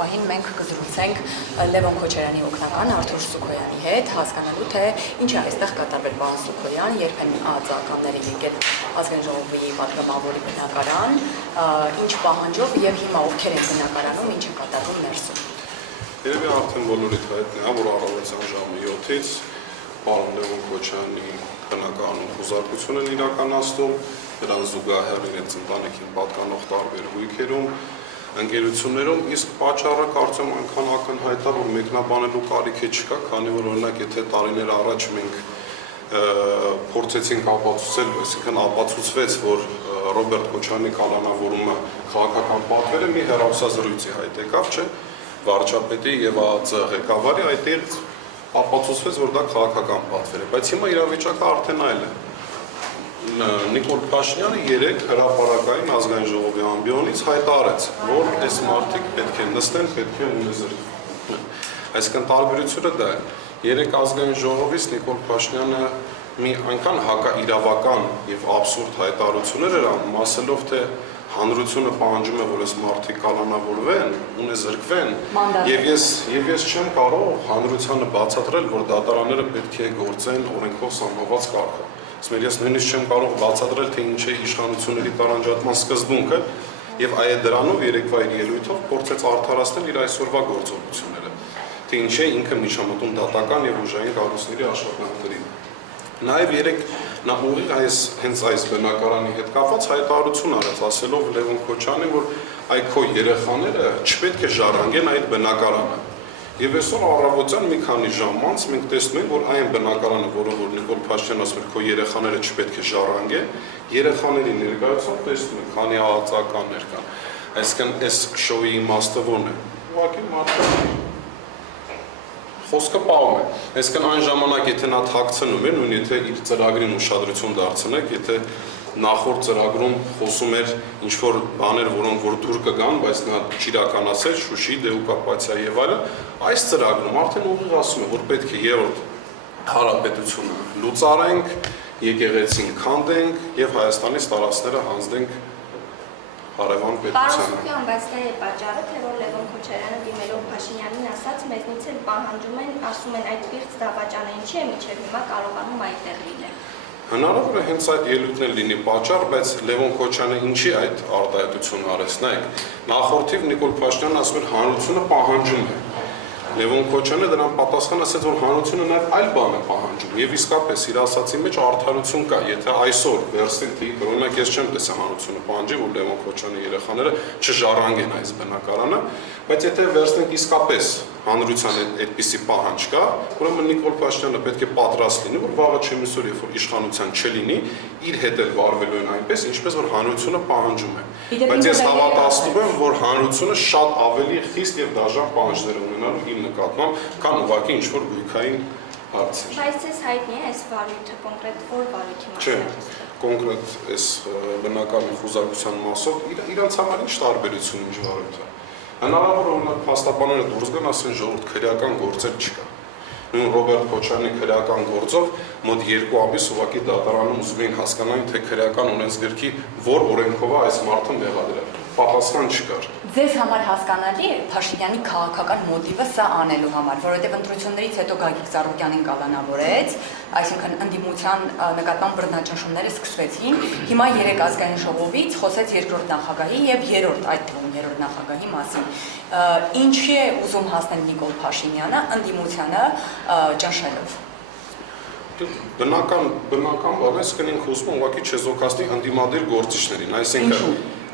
պահին մենք կզրուցենք Լևոն Քոչարյանի օգնական Արթուր Սուքոյանի հետ, հասկանալու թե ինչ է այստեղ կատարվել պարոն Սուքոյան, երբեմն ԱԾԱ-ականները եկել ազգային ժողովի պատգամավորի բնակարան, ինչ պահանջով եւ հիմա ովքեր են բնակարանում, ինչ է կատարվում ներսում։ Երևի արդեն բոլորիդ հայտնի է, որ առավոտյան ժամը 7-ից պարոն Լևոն Քոչարյանի բնակարանում խոզարկություն են իրականացնում, նրան զուգահեռ իրենց ընտանիքին պատկանող տարբեր գույքերում, ընկերություններում, իսկ պատճառը կարծեմ այնքան ակնհայտ է, որ մեկնաբանելու կարիք չկա, քանի որ օրինակ եթե տարիներ առաջ մենք փորձեցինք ապացուցել, այսինքն ապացուցվեց, որ Ռոբերտ Քոչարյանի կալանավորումը քաղաքական պատվեր է, մի հեռախոսազրույցի հայտ եկավ, չէ, վարչապետի եւ ԱԱԾ ղեկավարի այդտեղ ապացուցվեց, որ դա քաղաքական պատվեր է, բայց հիմա իրավիճակը արդեն այլ է։ Նիկոլ Փաշինյանը երեկ հրապարակային ազգային ժողովի ամբիոնից հայտարարեց, որ այս մարդիկ պետք է նստեն, պետք է ունեզրկվեն։ Այսինքն տարբերությունը դա է։ Երեկ ազգային ժողովից Նիկոլ Փաշինյանը մի այնքան հակաիրավական եւ աբսուրդ հայտարարություններ էր անում, ասելով թե հանրությունը պահանջում է, որ այս մարդիկ կալանավորվեն, ունեզրկվեն, եւ ես չեմ կարող հանրությանը բացատրել, որ դատարանները պետք է գործեն օրենքով սահմանված կարգով։ Ես նույնիսկ չեմ կարող բացատրել, թե ինչ է իշխանությունների տարանջատման սկզբունքը եւ այդ դրանով երեկվա իր ելույթով փորձեց արդարացնել իր այսօրվա գործողությունները, թե ինչ է ինքը միջամտում դատական եւ ուժային կառույցների աշխատանքներին։ Նաեւ երեք նա ուղիղ հենց այս բնակարանի հետ կապված հայտարարություն արեց, ասելով Լևոն Քոչարյանին, որ այ քո երեխաները չպետք է ժառանգեն այդ բնակարանը։ Եվ այսօր առավոտյան մի քանի ժամ անց մենք տեսնում ենք, որ այն բնակարանը, որը որ Նիկոլ Փաշինյանն ասում էր, քո երեխաները չպետք է ժառանգեն, երեխաների ներկայությամբ տեսնում ենք, քանի ԱԱԾ-ականներ կան։ Այսինքն այս շոուի իմաստը ո՞րն է։ Ուղղակի մարդը խոսքը պահում է։ Այսինքն այն ժամանակ, եթե նա թաքցնում էր, նույն եթե իր ծրագրին ուշադրություն դարձնեք, եթե նախորդ ծրագրում խոսում էր ինչ-որ բաներ, որոնք որ դուր կգան, բայց նա չիրականացել, Շուշի, դեոկուպացիա եւ այլն, այս ծրագրում արդեն ուղիղ ասում է, որ պետք է երրորդ հանրապետությունը լուծարենք, եկեղեցին քանդենք եւ Հայաստանից տարածքները հանձնենք հարևան պետությանը։ Պարոն, բայց դա է պատճառը, թե որ Լևոն Քոչարյանը դիմելով Փաշինյանին ասաց, մեզնից էլ պահանջում են, ասում են այդ պիղծ դավաճանը ինչի է միջև հիմա կարողանում այդտեղ լինել։ Հնարավոր է հենց այդ ելույթն էլ լինի պատճառ, բայց Լևոն Քոչարյանը ինչի այդ արտահայտությունը արեց, նայեք, նախորդիվ Նիկոլ Փաշինյանն ասում էր հանրությունը պահանջում է։ Լևոն Քոչարյանը դրան պատասխան ասեց, որ հանրությունը նաև այլ բան է պահանջում եւ իսկապես իր ասացի մեջ արդարություն կա, եթե այսօր վերստին թիվ օրինակ ես չեմ տեսա հանրությունը պահանջի, որ Լևոն Քոչարյանի երեխաները չժառանգեն այս բնակարանը, բայց եթե վերստին իսկապես հանրության այդպիսի պահանջ կա, ուրեմն Նիկոլ Փաշինյանը պետք է պատրաստ լինի, որ վաղը չեմիսօր երբ որ իշխանության չլինի, իր հետ էլ վարվելու են այնպես, ինչպես որ հանրությունը պահանջում է։ Բայց ես հավատացնում եմ, որ հանրությունը շատ ավելի խիստ եւ դաժան պահանջներ ունենալու իր նկատմամբ, քան ուղղակի ինչ-որ գույքային հարցեր։ Բայց ես հայտնի է այս վարույթը կոնկրետ որ վարույթի մասին է։ Կոնկրետ այս բնակարանի խոզարկության մասով իրանց համար ինչ տարբերություն ինչ վարույթը։ Հնարավոր է օրինակ փաստաբանները դուրս գան, ասեն ժողովուրդ քրեական գործեր չկա։ Նույն Ռոբերտ Քոչարյանի քրեական գործով մոտ 2 ամիս ուղղակի դատարանում ուզում էին հասկանալ, թե քրեական ունեցգրքի որ օրենքով է այս մարդը մեղադրել։ Պատասխան չկար։ Ձեզ համար հասկանալի է Փաշինյանի քաղաքական մոտիվը սա անելու համար, որովհետև ընտրություններից հետո Գագիկ Ծառուկյանին կալանավորեց, այսինքն ընդդիմության նկատմամբ բռնաճնշումները սկսվեցին, հիմա երեք ազգային ժողովից խոսեց երկրորդ նախագահի եւ երրորդ այդ թվում երրորդ նախագահի մասին։ Ինչի է ուզում հասնել Նիկոլ Փաշինյանը ընդդիմությանը ճնշելով։ Բնական բան է, սկսենք խոսում ուղղակի չեզոքացնի ընդդիմադիր գործիչներին,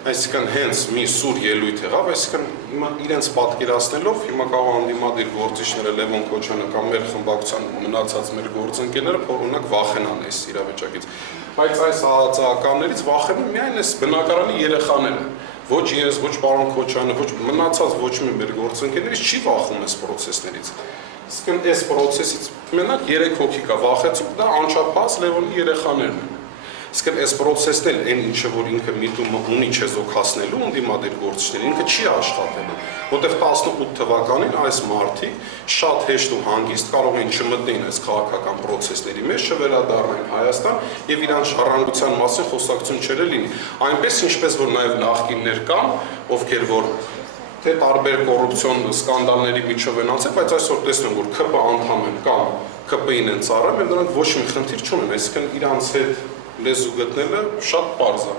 այսինքն հենց մի սուր ելույթ եղավ, այսինքն իրենց պատկերացնելով հիմա կարող ընդդիմադիր գործիչները Լևոն Քոչարյանը կամ մեր խմբակցության մնացած մեր գործընկերները օրինակ վախենան այս իրավիճակից, բայց այս ԱԱԾ-ականներից վախենում միայն այս բնակարանի երեխաները, ոչ ես, ոչ պարոն Քոչարյանը, ոչ մնացած ոչ մի մեր գործընկերներից չի վախում այս process-ներից։ Իսկ այս process-ից մենակ 3 հոգի կա վախեցում, դա անչափահաս Լևոնի երեխաներն են։ Իսկ այս process-ն էլ այն ինչը որ ինքը միտումը ունի չեզոքացնելու ընդդիմադիր գործիչներին, ինքը չի աշխատելու, որտեղ 18 թվականին այս մարդիկ շատ հեշտ ու հանգիստ կարող են չմտնեն այս քաղաքական process-ների մեջ, չվերադառնան Հայաստան եւ իրանց ժառանգության մասին խոսակցություն չլինի։ Այնպես ինչպես որ նաեւ նախկիններ կան, ովքեր որ թե տարբեր կոռուպցիոն սկանդալների միջով են անցել, բայց այսօր տեսնում որ ԿՊ անդամ են կամ ԿՊ-ին են ծառայում, եւ նրանք ոչ մի խնդիր չունեն, այսինքն իրանց հետ լեզու գտնելը շատ պարզ է։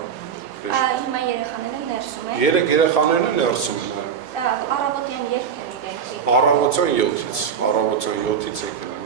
Հիմա երեխաները ներսում են։ Երեք երեխաներն են ներսում են։ Առավոտյան երբ են իրենք։ Առավոտյան 7-ից եկել։